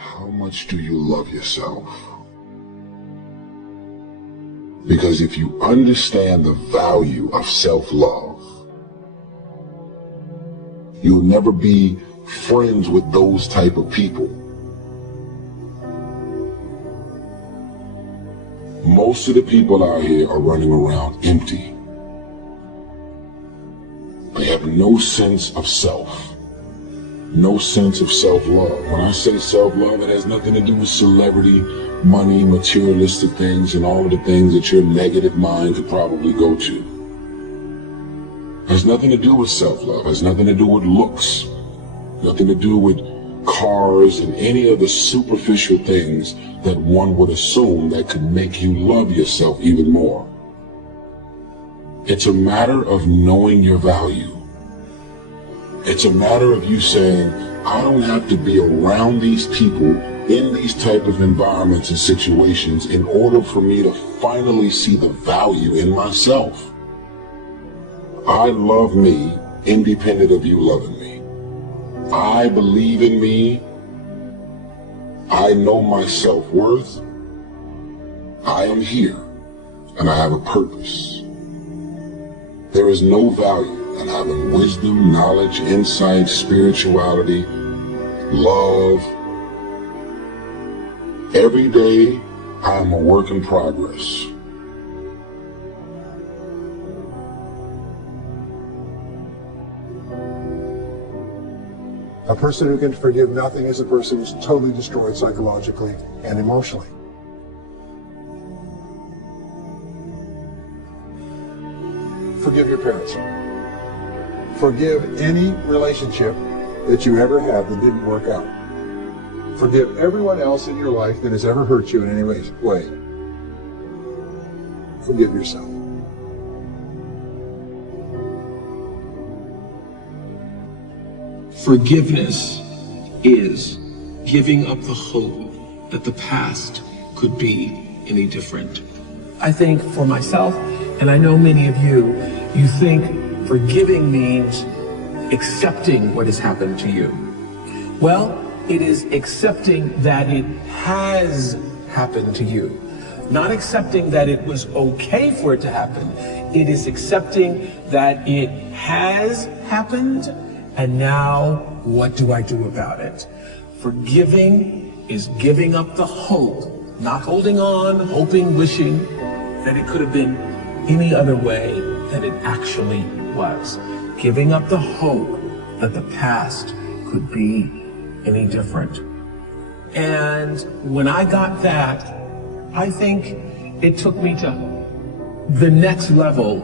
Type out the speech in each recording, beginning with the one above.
how much do you love yourself? Because if you understand the value of self-love, you'll never be friends with those type of people. Most of the people out here are running around empty. They have no sense of self, no sense of self-love. When I say self-love, it has nothing to do with celebrity, money, materialistic things, and all of the things that your negative mind could probably go to. It has nothing to do with self-love. It has nothing to do with looks, nothing to do with cars and any of the superficial things that one would assume that could make you love yourself even more. It's a matter of knowing your value. It's a matter of you saying, I don't have to be around these people in these type of environments and situations in order for me to finally see the value in myself. I love me independent of you loving me. I believe in me. I know my self-worth. I am here and I have a purpose. There is no value in having wisdom, knowledge, insight, spirituality, love. Every day, I am a work in progress. A person who can forgive nothing is a person who's totally destroyed psychologically and emotionally. Forgive your parents. Forgive any relationship that you ever had that didn't work out. Forgive everyone else in your life that has ever hurt you in any way. Forgive yourself. Forgiveness is giving up the hope that the past could be any different. I think for myself, and I know many of you, you think forgiving means accepting what has happened to you. Well, it is accepting that it has happened to you. Not accepting that it was okay for it to happen. It is accepting that it has happened, and now what do I do about it? Forgiving is giving up the hope, not holding on, hoping, wishing that it could have been any other way than it actually was. Giving up the hope that the past could be any different. And when I got that, I think it took me to the next level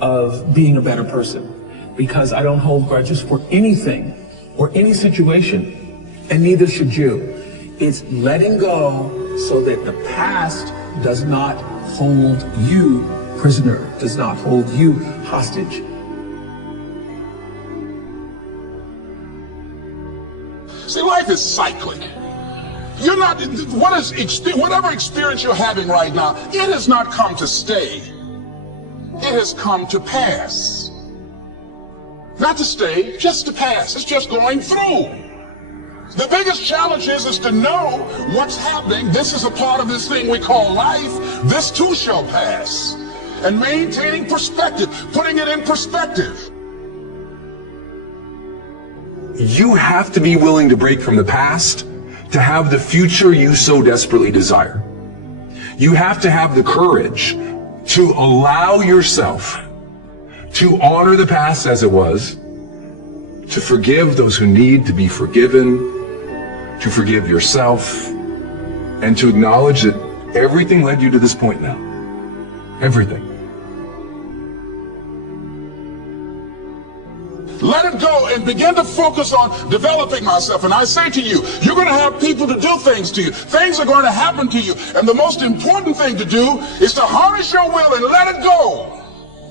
of being a better person, because I don't hold grudges for anything or any situation, and neither should you. It's letting go so that the past does not hold you prisoner, does not hold you hostage. See, life is cyclic. You're not, whatever experience you're having right now, it has not come to stay. It has come to pass. Not to stay, just to pass. It's just going through. The biggest challenge is to know what's happening. This is a part of this thing we call life. This too shall pass. And maintaining perspective, putting it in perspective. You have to be willing to break from the past to have the future you so desperately desire. You have to have the courage to allow yourself to honor the past as it was, to forgive those who need to be forgiven, to forgive yourself, and to acknowledge that everything led you to this point now. Everything. Let it go and begin to focus on developing myself. And I say to you, you're going to have people to do things to you. Things are going to happen to you. And the most important thing to do is to harness your will and let it go.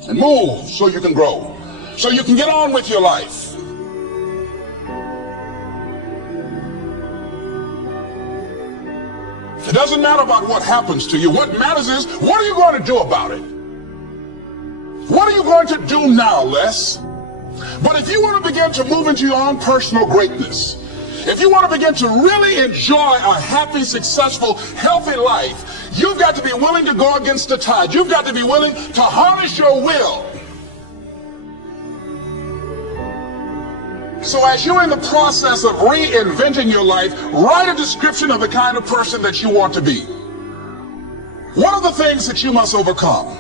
And move so you can grow. So you can get on with your life. It doesn't matter about what happens to you. What matters is, what are you going to do about it? What are you going to do now, Les? But if you want to begin to move into your own personal greatness, If you want to begin to really enjoy a happy, successful, healthy life, you've got to be willing to go against the tide. You've got to be willing to harness your will. So as you're in the process of reinventing your life, write a description of the kind of person that you want to be. What are the things that you must overcome?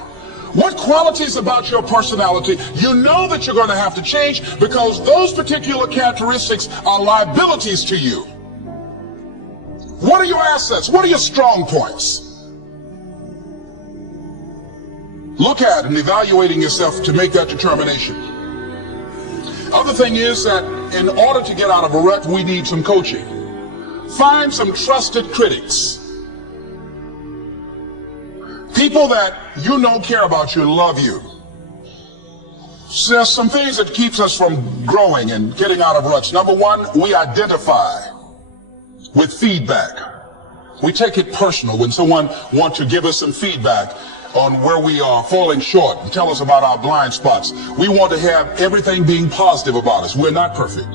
What qualities about your personality you know that you're going to have to change because those particular characteristics are liabilities to you? What are your assets? What are your strong points? Look at and evaluating yourself to make that determination. Other thing is that in order to get out of a rut, we need some coaching. Find some trusted critics. People that you know care about you and love you. So there's some things that keeps us from growing and getting out of ruts. Number one, we identify with feedback. We take it personal when someone wants to give us some feedback on where we are falling short and tell us about our blind spots. We want to have everything being positive about us. We're not perfect.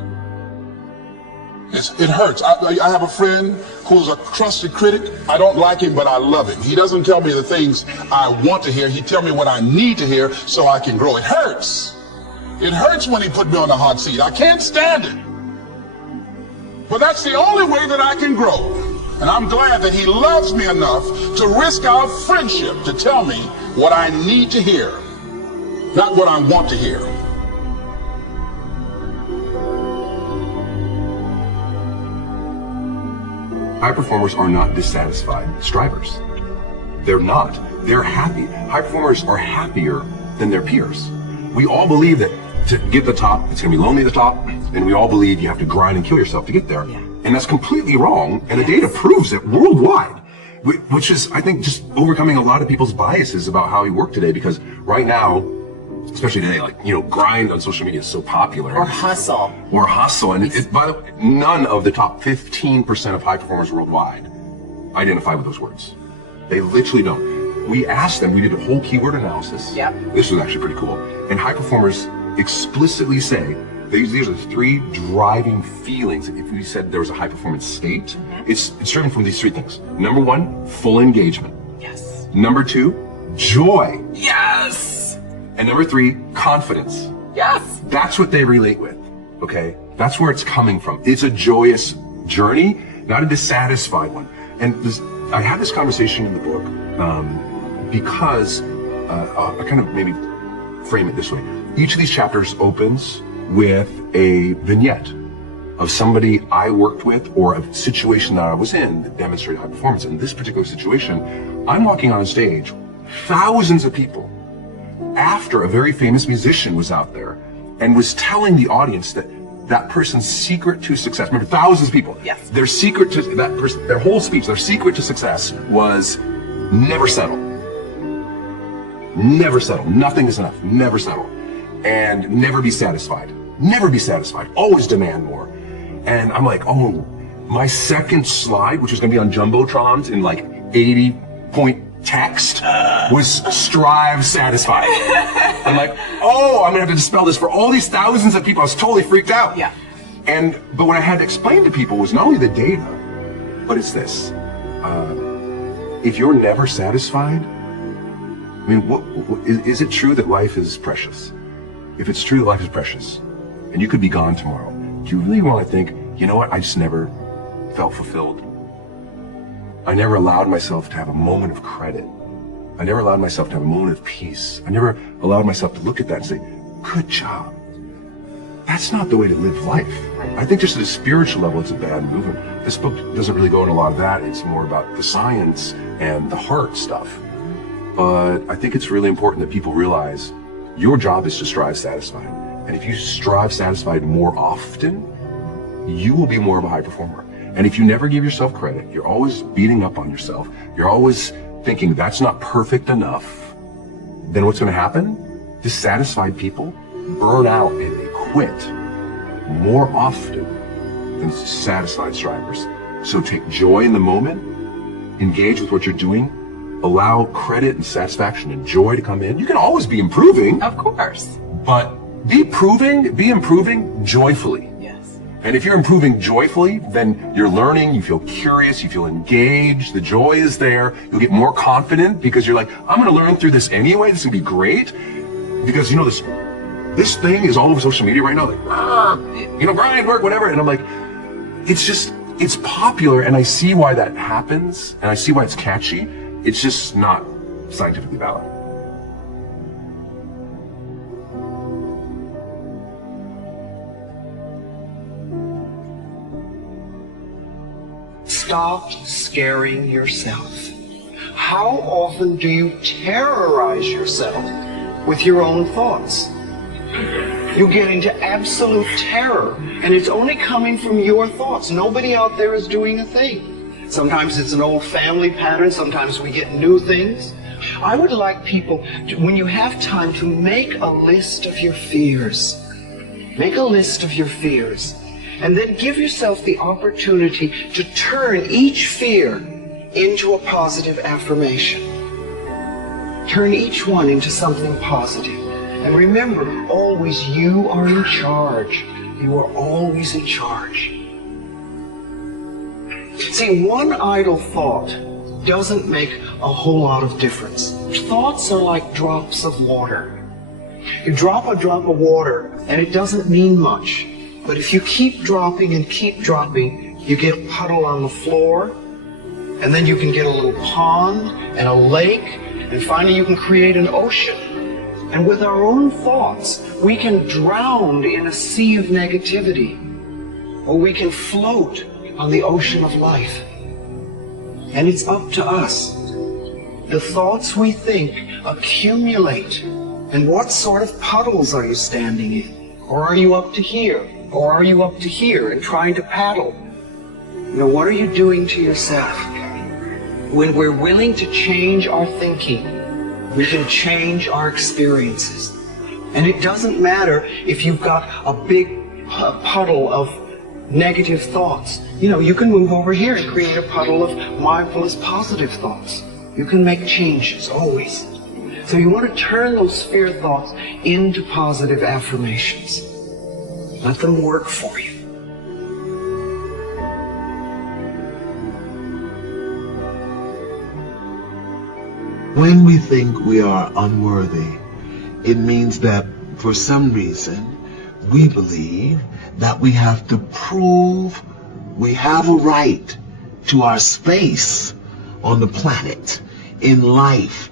It hurts. I have a friend who's a trusted critic. I don't like him, but I love him. He doesn't tell me the things I want to hear. He tells me what I need to hear so I can grow. It hurts. It hurts when he put me on the hot seat. I can't stand it. But that's the only way that I can grow. And I'm glad that he loves me enough to risk our friendship to tell me what I need to hear, not what I want to hear. High performers are not dissatisfied strivers. They're not. They're happy. High performers are happier than their peers. We all believe that to get to the top, it's going to be lonely at the top, and we all believe you have to grind and kill yourself to get there. Yeah. And that's completely wrong, and the data proves it worldwide, which is, I think, just overcoming a lot of people's biases about how we work today, because right now, especially today, like, grind on social media is so popular. Or hustle. And by the way, none of the top 15% of high performers worldwide identify with those words. They literally don't. We asked them, we did a whole keyword analysis. Yep. This was actually pretty cool. And high performers explicitly say, these are the three driving feelings. If we said there was a high performance state, it's driven from these three things. Number one, full engagement. Yes. Number two, joy. Yes. And number three, confidence. Yes. That's what they relate with, okay? That's where it's coming from. It's a joyous journey, not a dissatisfied one. And I had this conversation in the book because I kind of maybe frame it this way. Each of these chapters opens with a vignette of somebody I worked with or a situation that I was in that demonstrated high performance. In this particular situation, I'm walking on a stage, thousands of people, after a very famous musician was out there and was telling the audience that that person's secret to success, remember, thousands of people, yes, their secret to that person, their whole speech, their secret to success was never settle. Never settle. Nothing is enough. Never settle. And never be satisfied. Never be satisfied. Always demand more. And I'm like, oh, my second slide, which was going to be on Jumbotrons in like 80-point text, was strive satisfied. I'm like, oh, I'm going to have to dispel this for all these thousands of people. I was totally freaked out. Yeah. But what I had to explain to people was not only the data, but it's this. If you're never satisfied, I mean, is it true that life is precious? If it's true that life is precious, and you could be gone tomorrow, do you really want to think, you know what, I just never felt fulfilled? I never allowed myself to have a moment of credit. I never allowed myself to have a moment of peace. I never allowed myself to look at that and say, good job. That's not the way to live life. I think just at a spiritual level, it's a bad movement. This book doesn't really go into a lot of that. It's more about the science and the heart stuff. But I think it's really important that people realize your job is to strive satisfied. And if you strive satisfied more often, you will be more of a high performer. And if you never give yourself credit, you're always beating up on yourself, you're always thinking that's not perfect enough, then what's going to happen? Dissatisfied people burn out and they quit more often than satisfied strivers. So take joy in the moment, engage with what you're doing, allow credit and satisfaction and joy to come in. You can always be improving. Of course. But be improving joyfully. Yes. And if you're improving joyfully, then you're learning, you feel curious, you feel engaged, the joy is there, you'll get more confident because you're like, I'm gonna learn through this anyway, this is gonna be great. Because you know, this thing is all over social media right now, like, you know, Brian, work, whatever. And I'm like, it's popular, and I see why that happens, and I see why it's catchy. It's just not scientifically valid. Stop scaring yourself. How often do you terrorize yourself with your own thoughts? You get into absolute terror, and it's only coming from your thoughts. Nobody out there is doing a thing. Sometimes it's an old family pattern, sometimes we get new things. I would like people, when you have time, to make a list of your fears. Make a list of your fears. And then give yourself the opportunity to turn each fear into a positive affirmation. Turn each one into something positive. And remember, always you are in charge. You are always in charge. See, one idle thought doesn't make a whole lot of difference. Thoughts are like drops of water. You drop a drop of water and it doesn't mean much. But if you keep dropping and keep dropping, you get a puddle on the floor, and then you can get a little pond and a lake, and finally you can create an ocean. And with our own thoughts, we can drown in a sea of negativity, or we can float on the ocean of life. And it's up to us. The thoughts we think accumulate. And what sort of puddles are you standing in? Or are you up to here? Or are you up to here and trying to paddle? You know, what are you doing to yourself? When we're willing to change our thinking, we can change our experiences. And it doesn't matter if you've got a big puddle of negative thoughts. You know, you can move over here and create a puddle of mindfulness, positive thoughts. You can make changes, always. So you want to turn those fear thoughts into positive affirmations. Let them work for you. When we think we are unworthy, it means that for some reason we believe that we have to prove we have a right to our space on the planet, in life,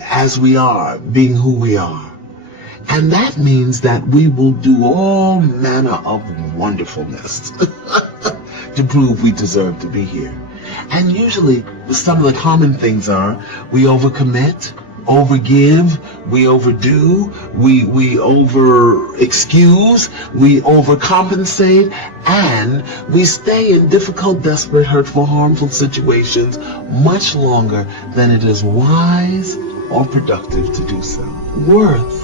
as we are, being who we are. And that means that we will do all manner of wonderfulness to prove we deserve to be here. And usually, some of the common things are, we overcommit, overgive, we overdo, we over-excuse, we overcompensate, and we stay in difficult, desperate, hurtful, harmful situations much longer than it is wise or productive to do so. Worth.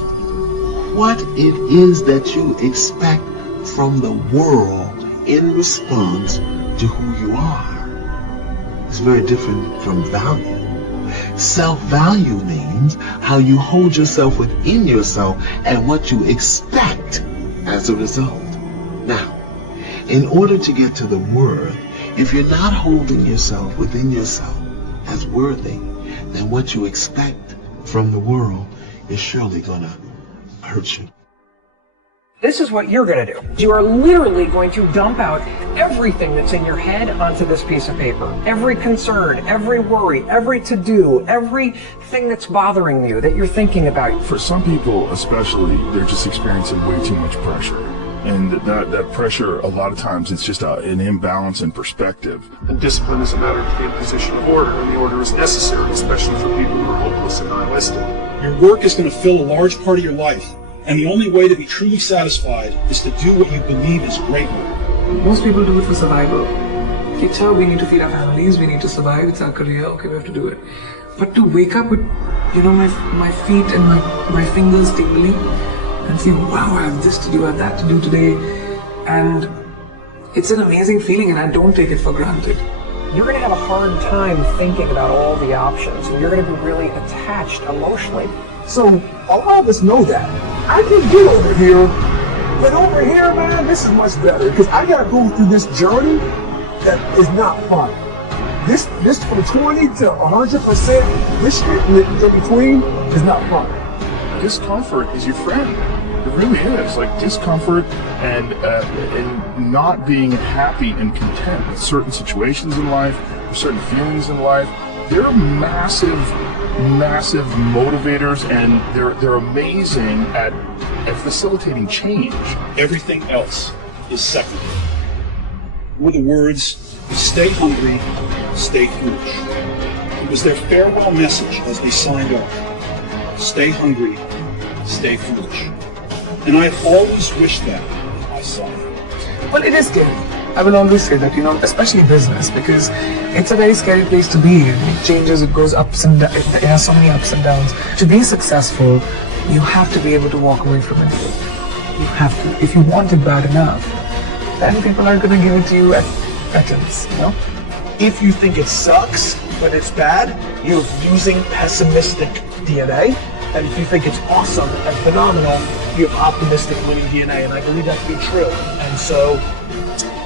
What it is that you expect from the world in response to who you are is very different from value. Self-value means how you hold yourself within yourself and what you expect as a result. Now, in order to get to the worth, if you're not holding yourself within yourself as worthy, then what you expect from the world is surely going to hurt you. This is what you're going to do. You are literally going to dump out everything that's in your head onto this piece of paper. Every concern, every worry, every to-do, everything that's bothering you that you're thinking about. For some people especially, they're just experiencing way too much pressure. And that pressure, a lot of times, it's just an imbalance in perspective. And discipline is a matter of the imposition of order, and the order is necessary, especially for people who are hopeless and nihilistic. Your work is going to fill a large part of your life, and the only way to be truly satisfied is to do what you believe is great work. Most people do it for survival. It's how we need to feed our families, we need to survive, it's our career, okay, we have to do it. But to wake up with, you know, my feet and my fingers tingling, and see, wow, I have this to do, I have that to do today, and it's an amazing feeling, and I don't take it for granted. You're going to have a hard time thinking about all the options, and you're going to be really attached emotionally. So a lot of us know that. I can get over here But over here, man, this is much better because I gotta go through this journey that is not fun. This from 20 to 100%, this shit in between is not fun. Discomfort is your friend. It really is. Like discomfort and not being happy and content with certain situations in life, or certain feelings in life. They're massive motivators, and they're amazing at facilitating change. Everything else is secondary. Were the words, "Stay hungry, stay foolish." It was their farewell message as they signed off. Stay hungry, stay foolish. And I've always wished that I saw it. Well, it is scary. I will always say that, especially business, because it's a very scary place to be. It changes, it goes ups and downs, it has so many ups and downs. To be successful, you have to be able to walk away from it. You have to. If you want it bad enough, then people are going to give it to you at veterans, If you think it sucks, but it's bad, you're using pessimistic DNA. And if you think it's awesome and phenomenal, you have optimistic winning DNA. And I believe that to be true. And so,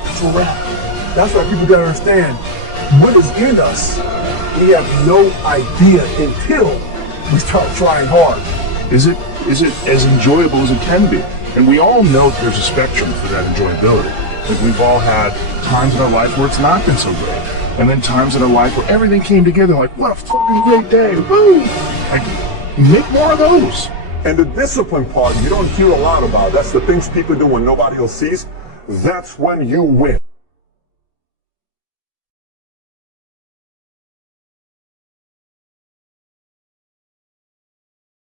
that's a wrap. That's why people gotta understand what is in us. We have no idea until we start trying hard. Is it as enjoyable as it can be? And we all know that there's a spectrum for that enjoyability. Like we've all had times in our life where it's not been so great. And then times in our life where everything came together, like, what a fucking great day, woo! Like, make more of those. And the discipline part, you don't hear a lot about. That's the things people do when nobody else sees. That's when you win.